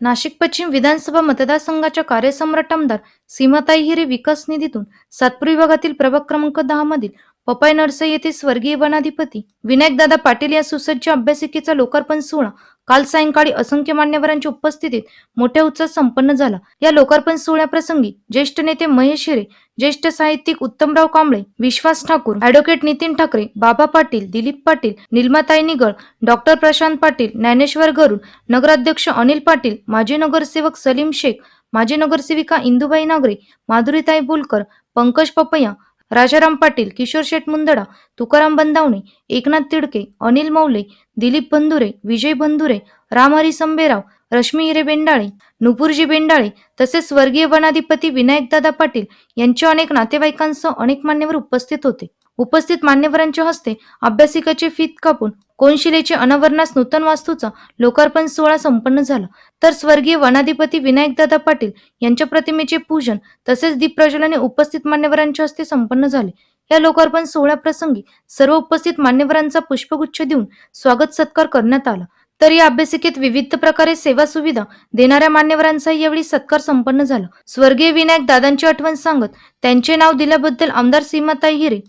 नाशिक पश्चिम विधानसभा मतदारसंघाच्या कार्यसम्राट आमदार सीमाताई हिरे विकास निधीतून सातपूर विभागातील प्रभाग क्रमांक दहा मधील पपाय नरसई येथे स्वर्गीय वनाधिपती विनायकदादा पाटील या सुसज्ज अभ्यासिकेचा लोकार्पण सोहळा काल सायंकाळी असंख्य मान्यवरांच्या उपस्थितीत मोठ्या उत्साहात संपन्न झाला. या लोकार्पण सोहळ्याप्रसंगी ज्येष्ठ नेते महेश हिरे ज्येष्ठ साहित्यिक उत्तमराव कांबळे विश्वास ठाकूर ॲडव्होकेट नितीन ठाकरे बाबा पाटील दिलीप पाटील निलमाताई निगळ डॉक्टर प्रशांत पाटील ज्ञानेश्वर गरुड नगराध्यक्ष अनिल पाटील माजी नगरसेवक सलीम शेख माजी नगरसेविका इंदुबाई नागरे माधुरीताई बोलकर पंकज पपया राजाराम पाटील किशोर शेठ मुंदडा तुकाराम बंदावणे एकनाथ तिडके अनिल मौले दिलीप बंधुरे विजय बंधुरे रामहरी संबेराव रश्मी हिरे बेंडाळे नुपूरजी बेंडाळे तसेच स्वर्गीय वनाधिपती विनायकदादा पाटील यांच्या अनेक नातेवाईकांसह अनेक मान्यवर उपस्थित होते. उपस्थित मान्यवरांच्या हस्ते अभ्यासिकाचे फीत कापून कोनशिलेचे अनावरणास नूतन वास्तूचा लोकार्पण सोहळा संपन्न झाला. तर स्वर्गीय वनाधिपती विनायकदादा पाटील यांच्या प्रतिमेचे पूजन तसेच दीपप्रज्वलने उपस्थित मान्यवरांच्या हस्ते संपन्न झाले. या लोकार्पण सोहळ्याप्रसंगी सर्व उपस्थित मान्यवरांचा पुष्पगुच्छ देऊन स्वागत सत्कार करण्यात आला. तर या अभ्यासिकेत विविध प्रकारे सेवा सुविधा देणाऱ्या मान्यवरांचा यावेळी सत्कार संपन्न झाला. स्वर्गीय विनायक दादांची आठवण सांगत त्यांचे नाव दिल्याबद्दल आमदार सीमाताई हिरे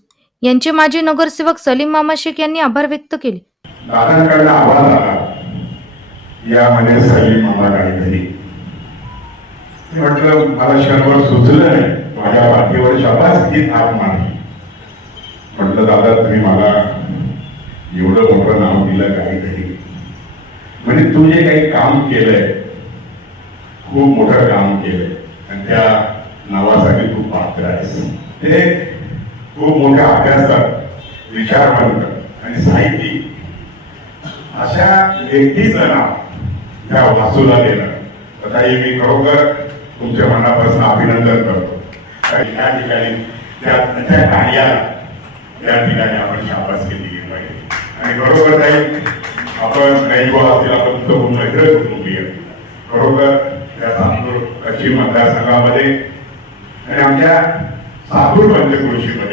यांचे माजी नगरसेवक सलीम मामा शेख यांनी आभार व्यक्त केले. दादांकडनं आभार आला यामध्ये सलीम मामा काहीतरी म्हटलं मला क्षणभर सुचलं नाही. माझ्या पाठीवर शाबास ही थाप मारली म्हटलं दादा तुम्ही मला एवढं मोठं नाव दिलं काहीतरी. म्हणजे तू जे काही काम केलंय खूप मोठं काम केलंय. आणि त्या नावासाठी तू पात्र आहेस ते आपल्या अभ्यासात विचारवंत आणि साहित्यिक. अशा व्यक्तीचं नाव त्या वासूला देणं. तर ताई मी खरोखर तुमच्या मनापासून अभिनंदन करतो. कारण या ठिकाणी त्या त्या कार्याला या ठिकाणी आपण शाबास केली गेली पाहिजे. आणि खरोखर ताई आपण दैव असतील आपण तरुण मैत्र कुटुंबीय. खरोखर त्या नागपूर पश्चिम मतदारसंघामध्ये आणि आमच्या सातूर पंचकृषीमध्ये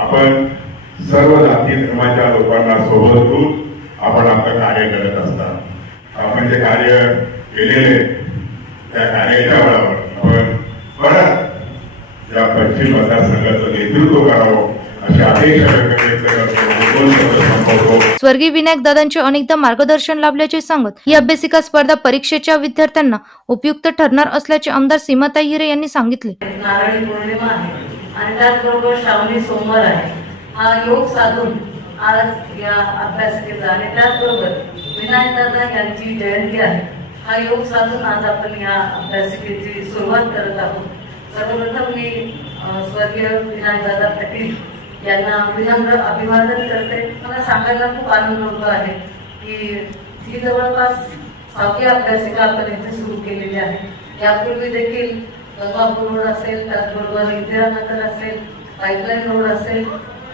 आपण सर्व जाती धर्माच्या लोकांना सोबत घेऊन आपण आपलं कार्य करत असतात. आपण जे कार्य केलेले त्या कार्याच्या बळावर आपण परत या पश्चिम मतदारसंघाचं नेतृत्व करावं स्वर्गीय विनायक दादांचे अनेकदा मार्गदर्शन लाभल्याचे सांगत ही अभ्यासिका स्पर्धा परीक्षेच्या विद्यार्थ्यांना उपयुक्त ठरणार असल्याचे आमदार सीमाताई हिरे यांनी सांगितले. नारळी पौर्णिमा आहे. आणि त्याचबरोबर श्रावणी सोमवार आहे. हा योग साधून आज या अभ्यासिकेचा आणि त्याचबरोबर विनायक दादा यांची जयंती आहे. हा योग साधून आज आपण या अभ्यासिकेची सुरुवात करत आहोत. सर्वप्रथम मी स्वर्गीय विनायक दादा पाटील यांना विनम्र अभिवादन करते. मला सांगायला खूप आनंद होतो आहे की ही जवळपास सहावी अभ्यासिका आपण इथे सुरू केलेली आहे. यापूर्वी देखील गंगापूर रोड असेल त्याचबरोबर इंदिरानगर असेल पाईपलाईन रोड असेल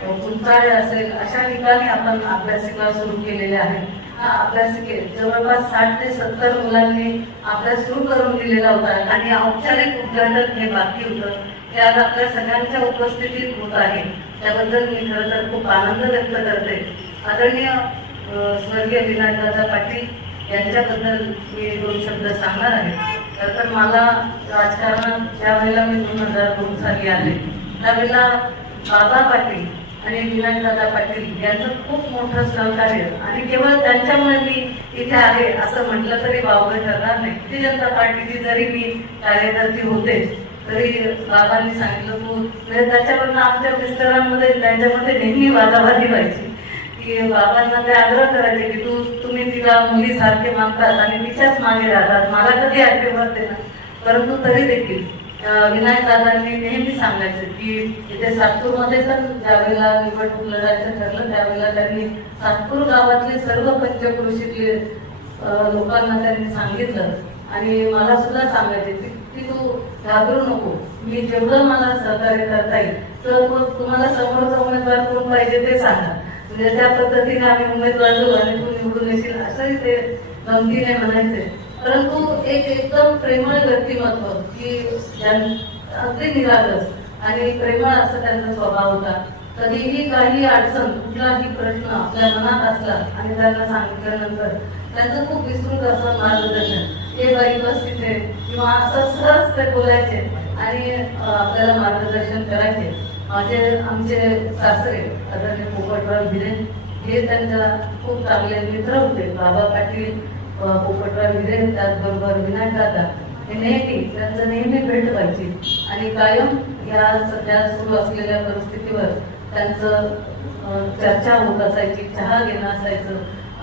कुंचाळे असेल अशा ठिकाणी आपण अभ्यासिका सुरू केलेल्या आहेत. हा अभ्यासिकेत जवळपास साठ ते सत्तर मुलांनी अभ्यास सुरू करून दिलेला होता आणि औपचारिक उद्घाटन हे बाकी होतं. ते आज आपल्या सगळ्यांच्या उपस्थितीत होत आहे. त्याबद्दल मी खरं तर खूप आनंद व्यक्त करते. आदरणीय स्वर्गीय विनायकदादा पाटील यांच्याबद्दल मी दोन शब्द सांगणार आहे. तर तर मला राजकारणात त्या वेळेला मी दोन हजार दोन साली आले. त्यावेळेला बाबा पाटील आणि विनायकदादा पाटील यांचं खूप मोठं सहकार्य आणि केवळ त्यांच्यामुळे मी इथे आले असं म्हटलं तरी वावगं ठरणार नाही. भारतीय जनता पार्टीची जरी मी कार्यकर्ती होते तरी बाबांनी सांगितलं तू म्हणजे त्याच्यावरनं आमच्या मिस्टरांमध्ये त्यांच्यामध्ये नेहमी वादावादी व्हायची. की बाबांना ते आग्रह करायचे की तू तुम्ही तिला मुली सारखे मागतात आणि तिच्याच मागे राहतात. मला कधी आशीर्वाद देणार परंतु तरी देखील विनायक दादांनी नेहमी सांगायचे की इथे सातपूरमध्ये तर ज्यावेळेला निवडणूक लढायचं ठरलं त्यावेळेला त्यांनी सातपूर गावातले सर्व पंचकृषीतले लोकांना त्यांनी सांगितलं. आणि मला सुद्धा सांगायचे की की तू घाबरू नको. मी जेवढं मला सहकार्य करता येईल तर मग तुम्हाला समोरचा उमेदवार कोण पाहिजे ते सांगा. म्हणजे त्या पद्धतीने आम्ही उमेदवार देऊ आणि तू निवडून येशील असंही ते गमतीने म्हणायचे. परंतु एक एकदम प्रेमळ व्यक्तिमत्व की अगदी निरागस आणि प्रेमळ असा त्यांचा स्वभाव होता. कधीही काही अडचण कुठलाही प्रश्न आपल्या मनात असला आणि त्यांना सांगितल्यानंतर त्यांचं खूप विस्तृत असं मार्गदर्शन. हे बाई बस तिथे किंवा असं सहज ते बोलायचे आणि आपल्याला मार्गदर्शन करायचे. माझे आमचे सासरे आदरणीय पोपटराव भिरे हे त्यांच्या खूप चांगले मित्र होते. बाबा पाटील पोपटराव भिरे त्याचबरोबर विनायक दादा हे नेहमी त्यांचं नेहमी भेट व्हायची. आणि कायम या सध्या सुरू असलेल्या परिस्थितीवर त्यांचं चर्चा होत असायची चहा घेणं असायचं.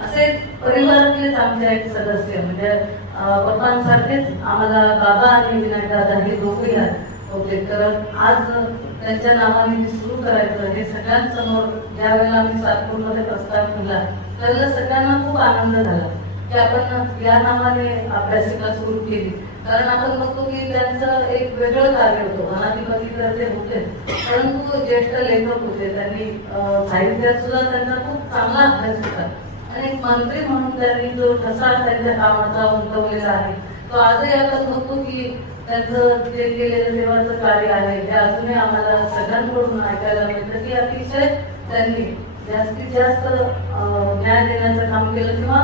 असे परिवारातलेच आमचे एक सदस्य म्हणजे पप्पांसारखेच आम्हाला बाबा आणि विनायक दादा हे दोघेही होते. तर आज त्यांच्या नावाने सुरू करायचं. हे सगळ्यांसमोर ज्या वेळेला आम्ही सातपूरमध्ये प्रस्ताव ठेवला त्यावेळेला सगळ्यांना खूप आनंद झाला की आपण या नावाने अभ्यासिका सुरू केली. कारण आपण बघतो की त्यांचं एक वेगळं कार्य होतं. अनाधिपती तर ते होते परंतु ज्येष्ठ लेखक होते. त्यांनी साहित्यात सुद्धा त्यांचा खूप चांगला अभ्यास होता. आणि एक मंत्री म्हणून त्यांनी जो ठसा त्यांच्या कामाचा उमटवलेला आहे तो आजही आपण बघतो की त्यांचं जे केलेलं देवाचं कार्य आहे ते अजूनही आम्हाला सगळ्यांकडून ऐकायला मिळतं की अतिशय त्यांनी जास्तीत जास्त न्याय देण्याचं काम केलं किंवा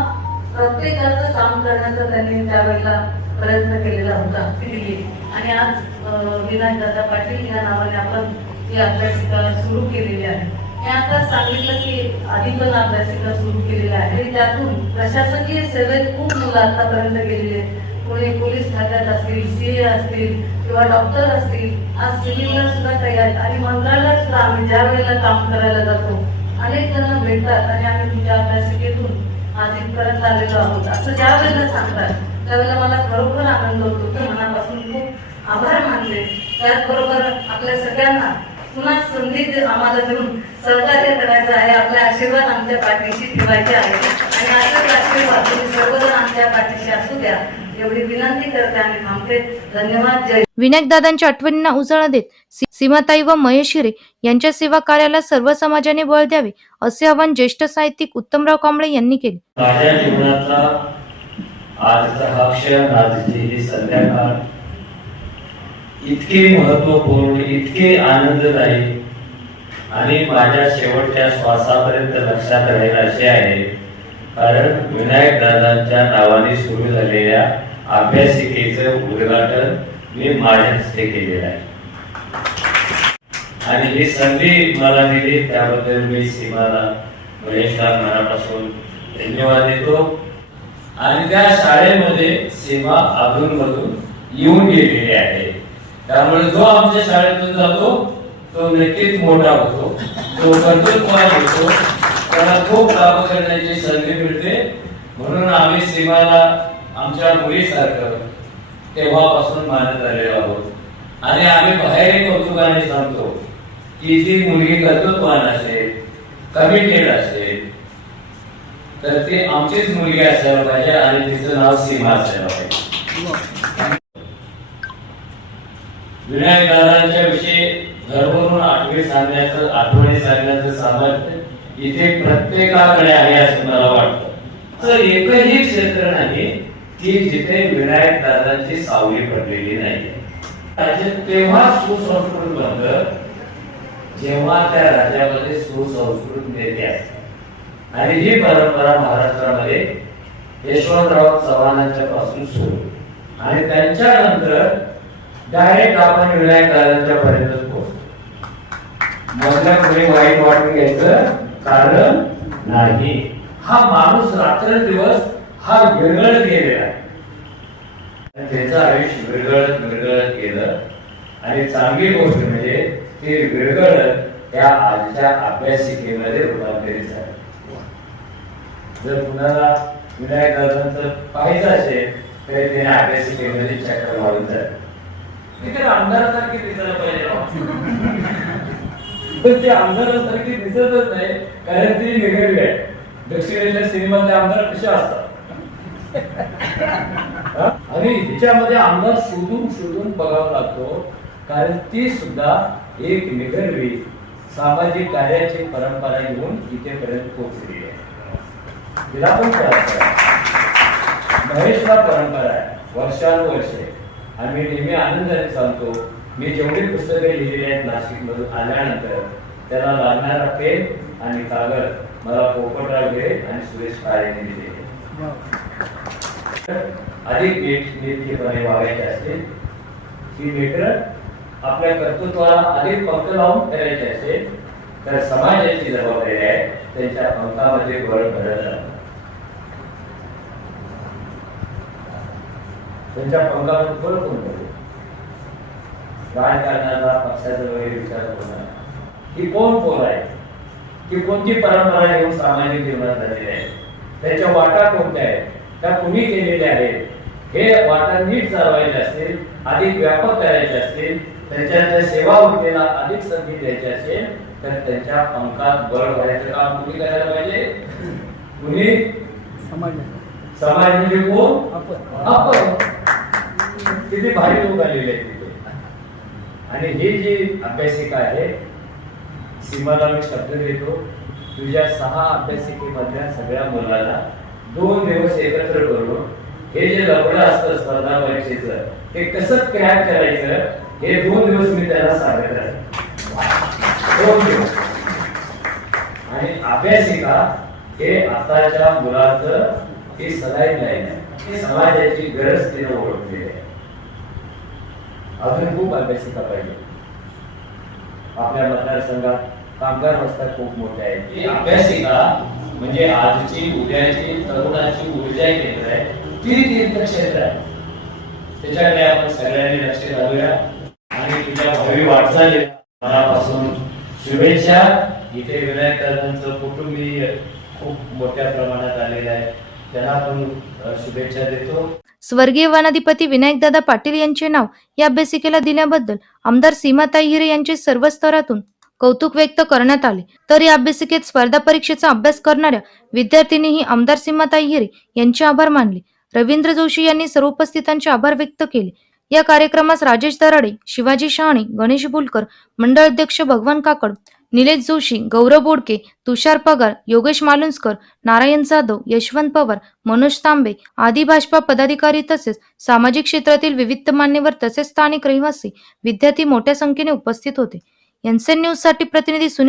प्रत्येकाचं काम करण्याचा त्यांनी त्यावेळेला प्रयत्न केलेला होता दिली आणि आज अं, विनायक दादा पाटील या नावाने आपण ही अभ्यासिका सुरू केलेली आहे. मी आता सांगितलं की आधी पण अभ्यासिका सुरू केलेली आहे आणि त्यातून प्रशासकीय सेवेत खूप मुलं आतापर्यंत गेलेली आहेत. कोणी पोलीस खात्यात असतील सीए असतील किंवा डॉक्टर असतील आज सिव्हिलला सुद्धा तयार. आहेत आणि मंत्रालयात सुद्धा आम्ही ज्या वेळेला काम करायला जातो अनेक जण भेटतात आणि आम्ही तुमच्या अभ्यासिकेतून आज इथपर्यंत आलेलो आहोत. असं ज्या वेळेला सांगतात त्यावेळेला मला खरोखर आनंद होतो. की मनापासून खूप आभार मानते. त्याचबरोबर आपल्या सगळ्यांना पुन्हा संधी आम्हाला देऊन सहकार्य करायचं आहे. आपला आशीर्वाद आमच्या पाठीशी ठेवायचे आहे. आणि असंच आशीर्वाद तुम्ही सर्वजण आमच्या पाठीशी असू द्या. एवढी विनंती करते आणि थांबते. धन्यवाद जय विनायकदादांच्या आठवणींना उजाळा देत सीमाताई व महेश हिरे यांच्या सेवा कार्याला सर्व समाजाने बळ द्यावे असे आवाहन ज्येष्ठ साहित्यिक उत्तमराव कांबळे यांनी केले. माझ्या जीवनातला आजचा हा क्षण आजची ही संध्याकाळ इतके महत्त्वपूर्ण इतके आनंददायी आणि माझ्या शेवटच्या श्वासापर्यंत लक्षात राहील असे आहे. कारण विनायक दादांच्या नावाने सुरू झालेल्या अभ्यासिकेचं उद्घाटन मी माझ्या हस्ते केलेलं आहे. आणि ही संधी मला दिली त्याबद्दल मी सीमाला महेशला मनापासून धन्यवाद देतो. आणि त्या शाळेमध्ये सीमा अधून मधून येऊन गेलेली आहे. त्यामुळे जो आमच्या शाळेतून जातो तो नक्कीच मोठा होतो. तो कर्तृत्वान होतो. त्याला खूप काम करण्याची संधी मिळते. म्हणून आम्ही सीमाला आमच्या मुलीसारखं तेव्हापासून मानत आलेलो आहोत. आणि आम्ही बाहेरही कौतुकाने सांगतो की ती मुलगी कर्तृत्वान असेल कमिटेड असेल तर ती आमचीच मुलगी असायला पाहिजे आणि तिचं नाव सीमा असायला पाहिजे. विनायक दादांच्या विषयी घरवरून आठवणी सांगण्याचं आठवणी सांगण्याचं सामर्थ्य इथे प्रत्येकाकडे आहे असं मला वाटतं. एकही क्षेत्र नाही की जिथे विनायक दादांची सावली पडलेली नाही. तेव्हा सुसंस्कृत बनत जेव्हा त्या राज्यामध्ये सुसंस्कृत नेते असतात आणि ही परंपरा महाराष्ट्रामध्ये यशवंतराव चव्हाणांच्या पासून सुरू. आणि त्यांच्यानंतर डायरेक्ट आपण विनायक दादांच्या पर्यंत पोहोचतो. मधल्या कोणी वाईट वाटून घ्यायचं कारण नाही. हा माणूस रात्रंदिवस हा विरघळत गेलेला त्याचं आयुष्य विरगळत विरगळत गेलं. आणि चांगली गोष्ट म्हणजे ते विरगळत त्या आजच्या अभ्यासिकेमध्ये रूपांतरित झालं. जर कुणाला विनायक दादांचं पाहायचं असेल तर त्याने अभ्यासिकेमध्ये चक्कर मारून जाईल. मी तर आमदारासारखी दिसायला पाहिजे पण ते आमदारासारखी दिसतच नाही कारण ती निगडली आहे. दक्षिणेच्या सिनेमातले आमदार कसे असतात? आणि हिच्यामध्ये आमदार शोधून शोधून बघावा लागतो. कारण ती सुद्धा एक निगरवी सामाजिक कार्याची परंपरा घेऊन इथेपर्यंत पोहोचली आहे. तिला पण परंपरा आहे. महेशला परंपरा आहे. वर्षानुवर्षे. आणि मी नेहमी आनंदाने सांगतो मी जेवढी पुस्तके लिहिलेली आहेत नाशिक मधून आल्यानंतर त्याला लागणारा पेन आणि कागद मला पोपटराव घे आणि सुरेश काळेने दिले अधिक नीट वागायचे असतील ही लेटर आपल्या कर्तृत्वाला अधिक पंख लावून करायचे असेल तर समाजाची जबाबदारी आहे त्यांच्या पंखामध्ये बळ भरत राहणं. त्यांच्या पंखामध्ये बळ कोण भरेल? राजकारणाचा पक्षाचा वगैरे विचार करणं ही कोण कोण आहे? की कोणती परंपरा घेऊन सामाजिक जीवनात झालेली आहे. त्याच्या वाटा कोणत्या आहेत? त्या कुणी केलेल्या आहेत? हे वाटा नीट चालवायचे असतील अधिक व्यापक करायचे असतील त्यांच्या त्या सेवा वृत्तीला अधिक संधी द्यायची असेल तर त्यांच्या पंखात बळ भरायचं काम कुणी करायला पाहिजे? कुणी? समाज. म्हणजे कोण? आपण. किती भारी लोक आलेले आहेत तिथे. आणि ही जी अभ्यासिका आहे सीमाला मी शब्द देतो तुझ्या सहा अभ्यासिकेमधल्या सगळ्या मुलांना दोन दिवस एकत्र करून हे जे लपडं असतं स्पर्धा परीक्षेचं ते कसं क्रॅक करायचं हे दोन दिवस मी त्याला सांगत आहे. दोन दिवस. आणि अभ्यासिका हे आताच्या मुलाचं हे सदाई नाही हे समाजाची गरज तिने ओळखलेली आहे. अजून खूप अभ्यासिका पाहिजे. आपल्या मतदारसंघात कामगार रस्ता खूप मोठे आहे. ती अभ्यासिका म्हणजे आजची उद्याची तरुणाची ऊर्जा केंद्र आहे. ती तीर्थक्षेत्र आहे? त्याच्याकडे आपण सगळ्यांनी लक्ष घालूया. आणि तुझ्या भावी वाटचाली मनापासून शुभेच्छा. इथे विनायक दादांचं कुटुंबीय खूप मोठ्या प्रमाणात आलेलं आहे. त्यांना आपण शुभेच्छा देतो. स्वर्गीय वनाधिपती विनायकदादा पाटील यांचे नाव या अभ्यासिकेला दिल्याबद्दल आमदार सीमाताई हिरे यांचे सर्व स्तरातून कौतुक व्यक्त करण्यात आले. तर या अभ्यासिकेत स्पर्धा परीक्षेचा अभ्यास करणाऱ्या विद्यार्थिनीही आमदार सीमाताई हिरे यांचे आभार मानले. रवींद्र जोशी यांनी सर्व उपस्थितांचे आभार व्यक्त केले. या कार्यक्रमास राजेश दराडे शिवाजी शहाणे गणेश बुलकर मंडळ अध्यक्ष भगवान काकड निलेश जोशी गौरव बोडके तुषार पगार योगेश मालुंजकर नारायण जाधव यशवंत पवार मनोज तांबे आदी भाजपा पदाधिकारी तसेच सामाजिक क्षेत्रातील विविध मान्यवर तसेच स्थानिक रहिवासी विद्यार्थी मोठ्या संख्येने उपस्थित होते. एनसेन न्यूजसाठी प्रतिनिधी सुनील